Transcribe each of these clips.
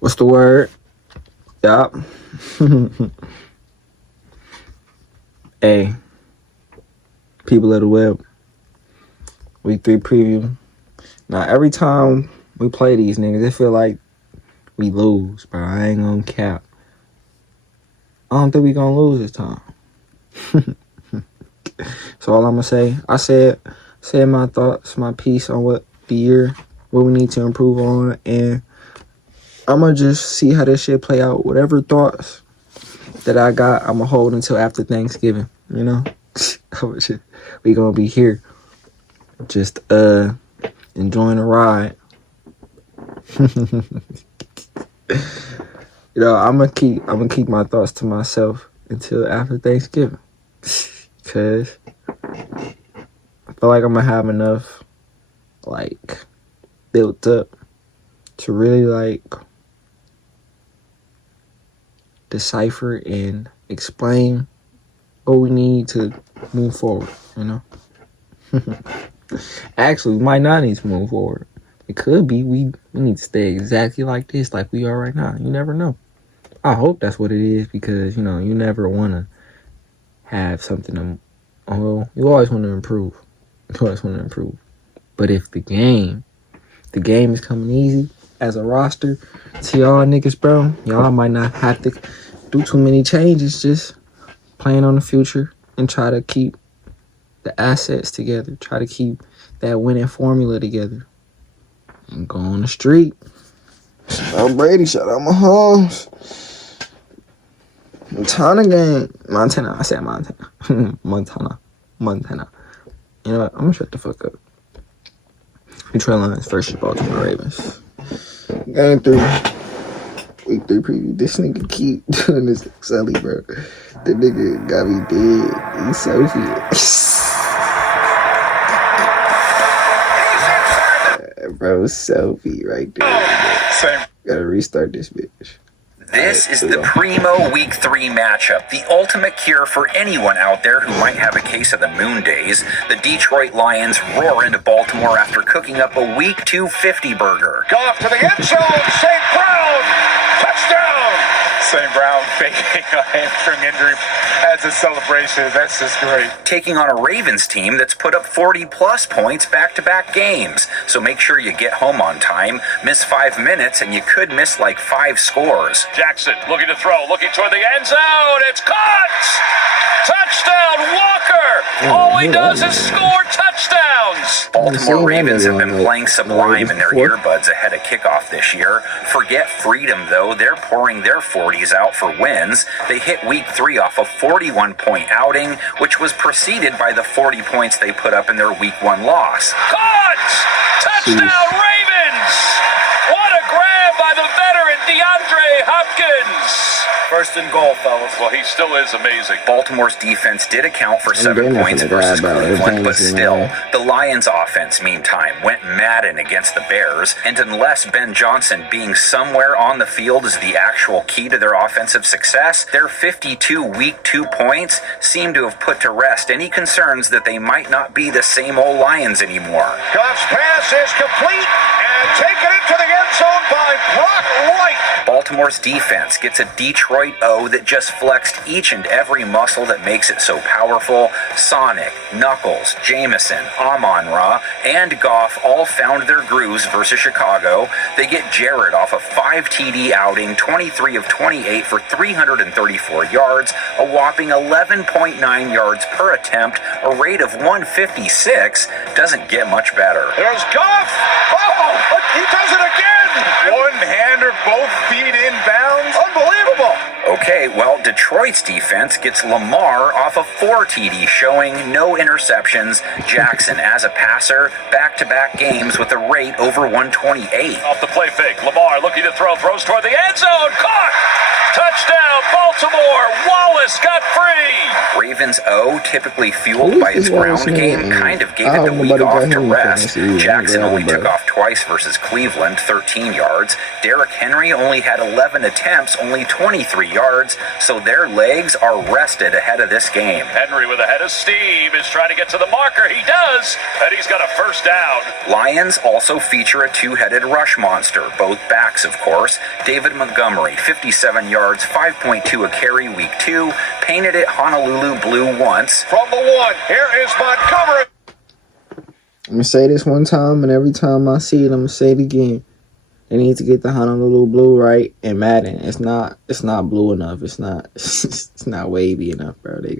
What's the word? Yup. Hey, people of the web. Week 3 preview. Now, every time we play these niggas, it feel like we lose, bro. I ain't gonna cap. I don't think we gonna lose this time. So all I'm gonna say, I said my thoughts, my piece on what we need to improve on, and I'm gonna just see how this shit play out. Whatever thoughts that I got, I'm gonna hold until after Thanksgiving, you know? We gonna be here just enjoying the ride. You know, I'm gonna keep my thoughts to myself until after Thanksgiving. Cause I feel like I'm gonna have enough like built up to really like decipher and explain what we need to move forward, you know? Actually, we might not need to move forward. It could be we need to stay exactly like this, like we are right now. You never know. I hope that's what it is, because, you know, you never want to have something to, you always want to improve. You always want to improve. But if the game is coming easy as a roster to y'all niggas, bro, y'all might not have to do too many changes. Just plan on the future and try to keep the assets together. Try to keep that winning formula together. And go on the street. Shout out Brady. Shout out Mahomes. Montana. I said Montana. Montana. You know what? I'm gonna shut the fuck up. Detroit Lions versus Baltimore Ravens. Game 3. Week 3 preview. This nigga keep doing this Sully, bro. The nigga got me dead. He's Sophie. Bro, Sophie right there. Same. Gotta restart this bitch. This is the primo Week 3 matchup, the ultimate cure for anyone out there who might have a case of the moon days. The Detroit Lions roar into Baltimore after cooking up a Week 2 50 burger. Goff to the end zone, St. Brown, touchdown! St. Brown faking a hamstring injury as a celebration. That's just great. Taking on a Ravens team that's put up 40-plus points back-to-back games. So make sure you get home on time. Miss 5 minutes, and you could miss like 5 scores. Jackson looking to throw, looking toward the end zone. It's caught! Touchdown, Walker! All he does is score touchdowns! Baltimore Ravens have been playing Sublime in their earbuds ahead of kickoff this year. Forget freedom, though. They're pouring their 40s out for wins. They hit Week 3 off a 41-point outing, which was preceded by the 40 points they put up in their Week 1 loss. Caught! Touchdown, Ravens! What a grab by the veteran DeAndre Hopkins! First and goal, fellas. Well, he still is amazing. Baltimore's defense did account for 7 points versus Cleveland, but still, the Lions' offense, meantime, went Madden against the Bears, and unless Ben Johnson being somewhere on the field is the actual key to their offensive success, their 52 Week 2 points seem to have put to rest any concerns that they might not be the same old Lions anymore. Goff's pass is complete and taken into the end zone by Brock Wright. Baltimore's defense gets a Detroit O that just flexed each and every muscle that makes it so powerful. Sonic, Knuckles, Jameson, Amon-Ra, and Goff all found their grooves versus Chicago. They get Jared off a 5 TD outing, 23 of 28 for 334 yards, a whopping 11.9 yards per attempt, a rate of 156. Doesn't get much better. There's Goff! Oh, look, he does it again! One-hander, both feet in bounds. Unbelievable! Okay, well, Detroit's defense gets Lamar off a 4 TD showing, no interceptions. Jackson, as a passer, back-to-back games with a rate over 128. Off the play fake, Lamar looking to throw, throws toward the end zone, caught! Touchdown, Baltimore! Wallace got free! Ravens O, typically fueled by its ground game, kind of gave it the week off to rest. Jackson only took off twice versus Cleveland, 13 yards. Derrick Henry only had 11 attempts, only 23 yards, so their legs are rested ahead of this game. Henry with a head of steam is trying to get to the marker. He does, and he's got a first down. Lions also feature a two-headed rush monster, both backs, of course. David Montgomery, 57 yards, 5.2 a carry, week 2, painted it Honolulu blue once. From the 1, here is Montgomery. I'm going to say this one time, and every time I see it, I'm going to say it again. They need to get the Honolulu blue right in Madden. It's not blue enough. It's not wavy enough, bro. They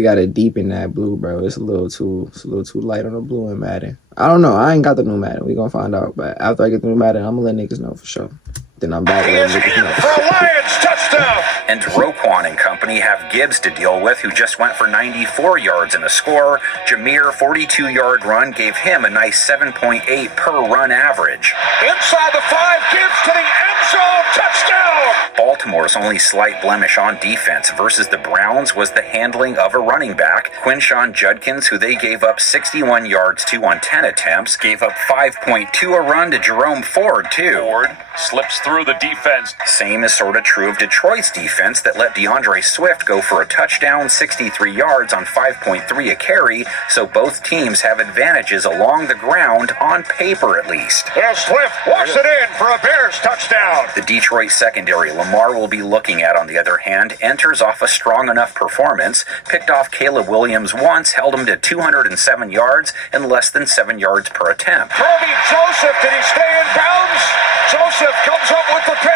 gotta deepen that blue, bro. It's a little too light on the blue in Madden. I don't know. I ain't got the new Madden. We gonna find out. But after I get the new Madden, I'm gonna let niggas know for sure. Then I'm back. He is in for a Lions touchdown. And Roquan and company have Gibbs to deal with, who just went for 94 yards and a score. Jameer, 42-yard run, gave him a nice 7.8 per run average. Inside the 5, Gibbs to the end zone, touchdown. Baltimore's only slight blemish on defense versus the Browns was the handling of a running back, Quinshon Judkins, who they gave up 61 yards to on 10 attempts, gave up 5.2 a run to Jerome Ford, too. Ford slips through the defense. Same is sort of true of Detroit's defense that let DeAndre Swift go for a touchdown, 63 yards on 5.3 a carry, so both teams have advantages along the ground, on paper at least. Here's Swift, walks it in for a Bears touchdown. The Detroit secondary Lamar will be looking at, on the other hand, enters off a strong enough performance, picked off Caleb Williams once, held him to 207 yards and less than 7 yards per attempt. Kirby Joseph, did he stay in bounds? Joseph comes up with the pick.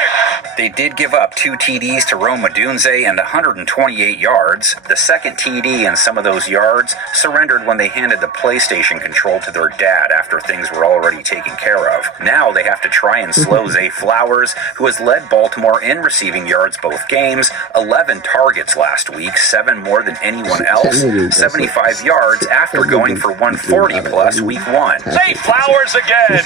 They did give up 2 TDs to Rome Odunze and 128 yards. The second TD and some of those yards surrendered when they handed the PlayStation control to their dad after things were already taken care of. Now they have to try and slow Zay Flowers, who has led Baltimore in receiving yards both games, 11 targets last week, 7 more than anyone else, 75 yards after going for 140 plus week 1. Zay Flowers again.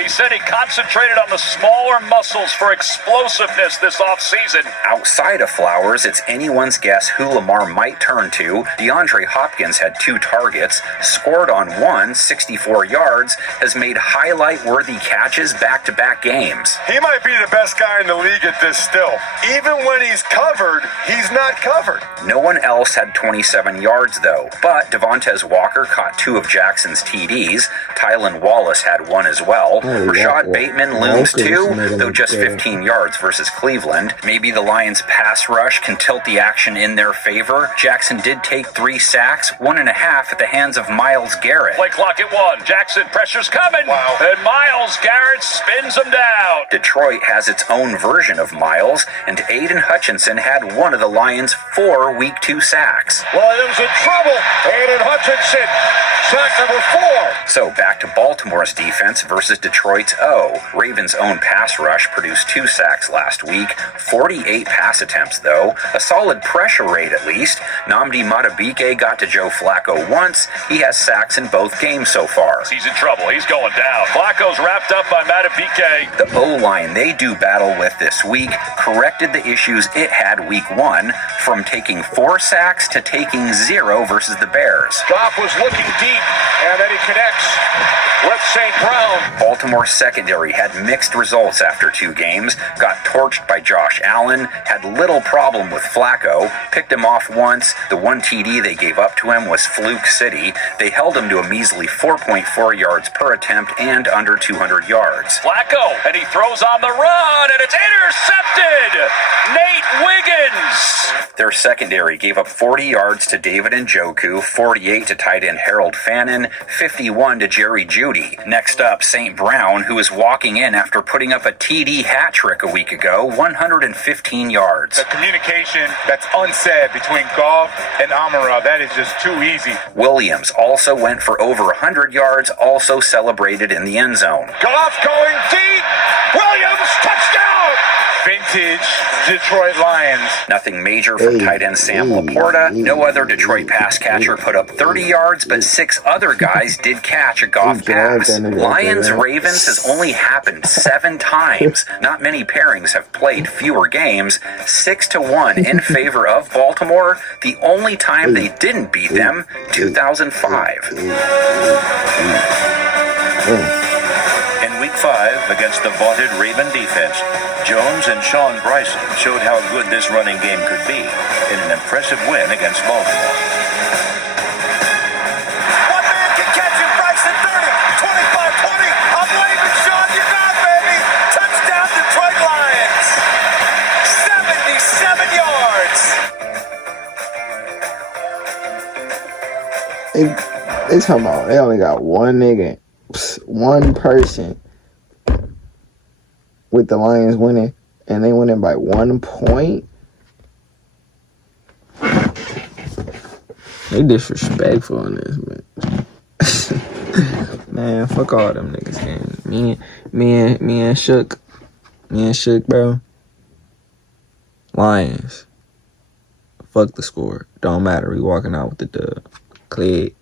He said he concentrated on the smaller muscles for explosiveness this offseason. Outside of Flowers, it's anyone's guess who Lamar might turn to. DeAndre Hopkins had 2 targets, scored on 1, 64 yards, has made highlight-worthy catches back-to-back games. He might be the best guy in the league at this still. Even when he's covered, he's not covered. No one else had 27 yards, though, but Devontae Walker caught 2 of Jackson's TDs. Tylan Wallace had 1 as well. Rashad Bateman looms 2, though just 15 yards versus Cleveland. Maybe the Lions' pass rush can tilt the action in their favor. Jackson did take 3 sacks, 1.5 at the hands of Myles Garrett. Play clock at 1. Jackson, pressure's coming. Wow. And Myles Garrett spins him down. Detroit has its own version of Myles, and Aiden Hutchinson had 1 of the Lions' 4 Week 2 sacks. Williams in trouble. Aiden Hutchinson, sack number 4. So back to Baltimore's defense versus Detroit's O. Ravens' own pass rush produced 2 sacks last week, 48 pass attempts though, a solid pressure rate at least. Nnamdi Madubuike got to Joe Flacco once. He has sacks in both games so far. He's in trouble. He's going down. Flacco's wrapped up by Madubuike. The O-line they do battle with this week corrected the issues it had week 1, from taking 4 sacks to taking 0 versus the Bears. Goff was looking deep, and then he connects with St. Brown. Baltimore's secondary had mixed results after 2 games, got torched by Josh Allen, had little problem with Flacco, picked him off once. The 1 TD they gave up to him was Fluke City. They held him to a measly 4.4 yards per attempt and under 200 yards. Flacco, and he throws on the run, and it's intercepted! Nate Wiggins! Their secondary gave up 40 yards to David Njoku, 48 to tight end Harold Fannin, 51 to Jerry Jeudy. Next up, St. Brown, who is walking in after putting up a TD hat trick a week ago, 115 yards. The communication that's unsaid between Goff and Amara, that is just too easy. Williams also went for over 100 yards, also celebrated in the end zone. Goff going deep. Williams, touchdown! Vintage Detroit Lions. Nothing major from tight end Sam Laporta. No other Detroit pass catcher put up 30 yards, but 6 other guys did catch a Goff pass. Lions-Ravens has only happened 7 times. Not many pairings have played fewer games. 6-1 in favor of Baltimore. The only time they didn't beat them, 2005. In Week 5, against the vaunted Raven defense, Jones and Sean Bryson showed how good this running game could be in an impressive win against Baltimore. One man can catch him, Bryson 30, 25-20. I'm waving, Sean, you got it, baby. Touchdown, Detroit Lions. 77 yards. They talking about they only got one nigga, one person with the Lions winning, and they winning by 1 point. They disrespectful in this, man. Man, fuck all them niggas, man. Me and Shook, bro. Lions. Fuck the score. Don't matter. We walking out with the dub. Click.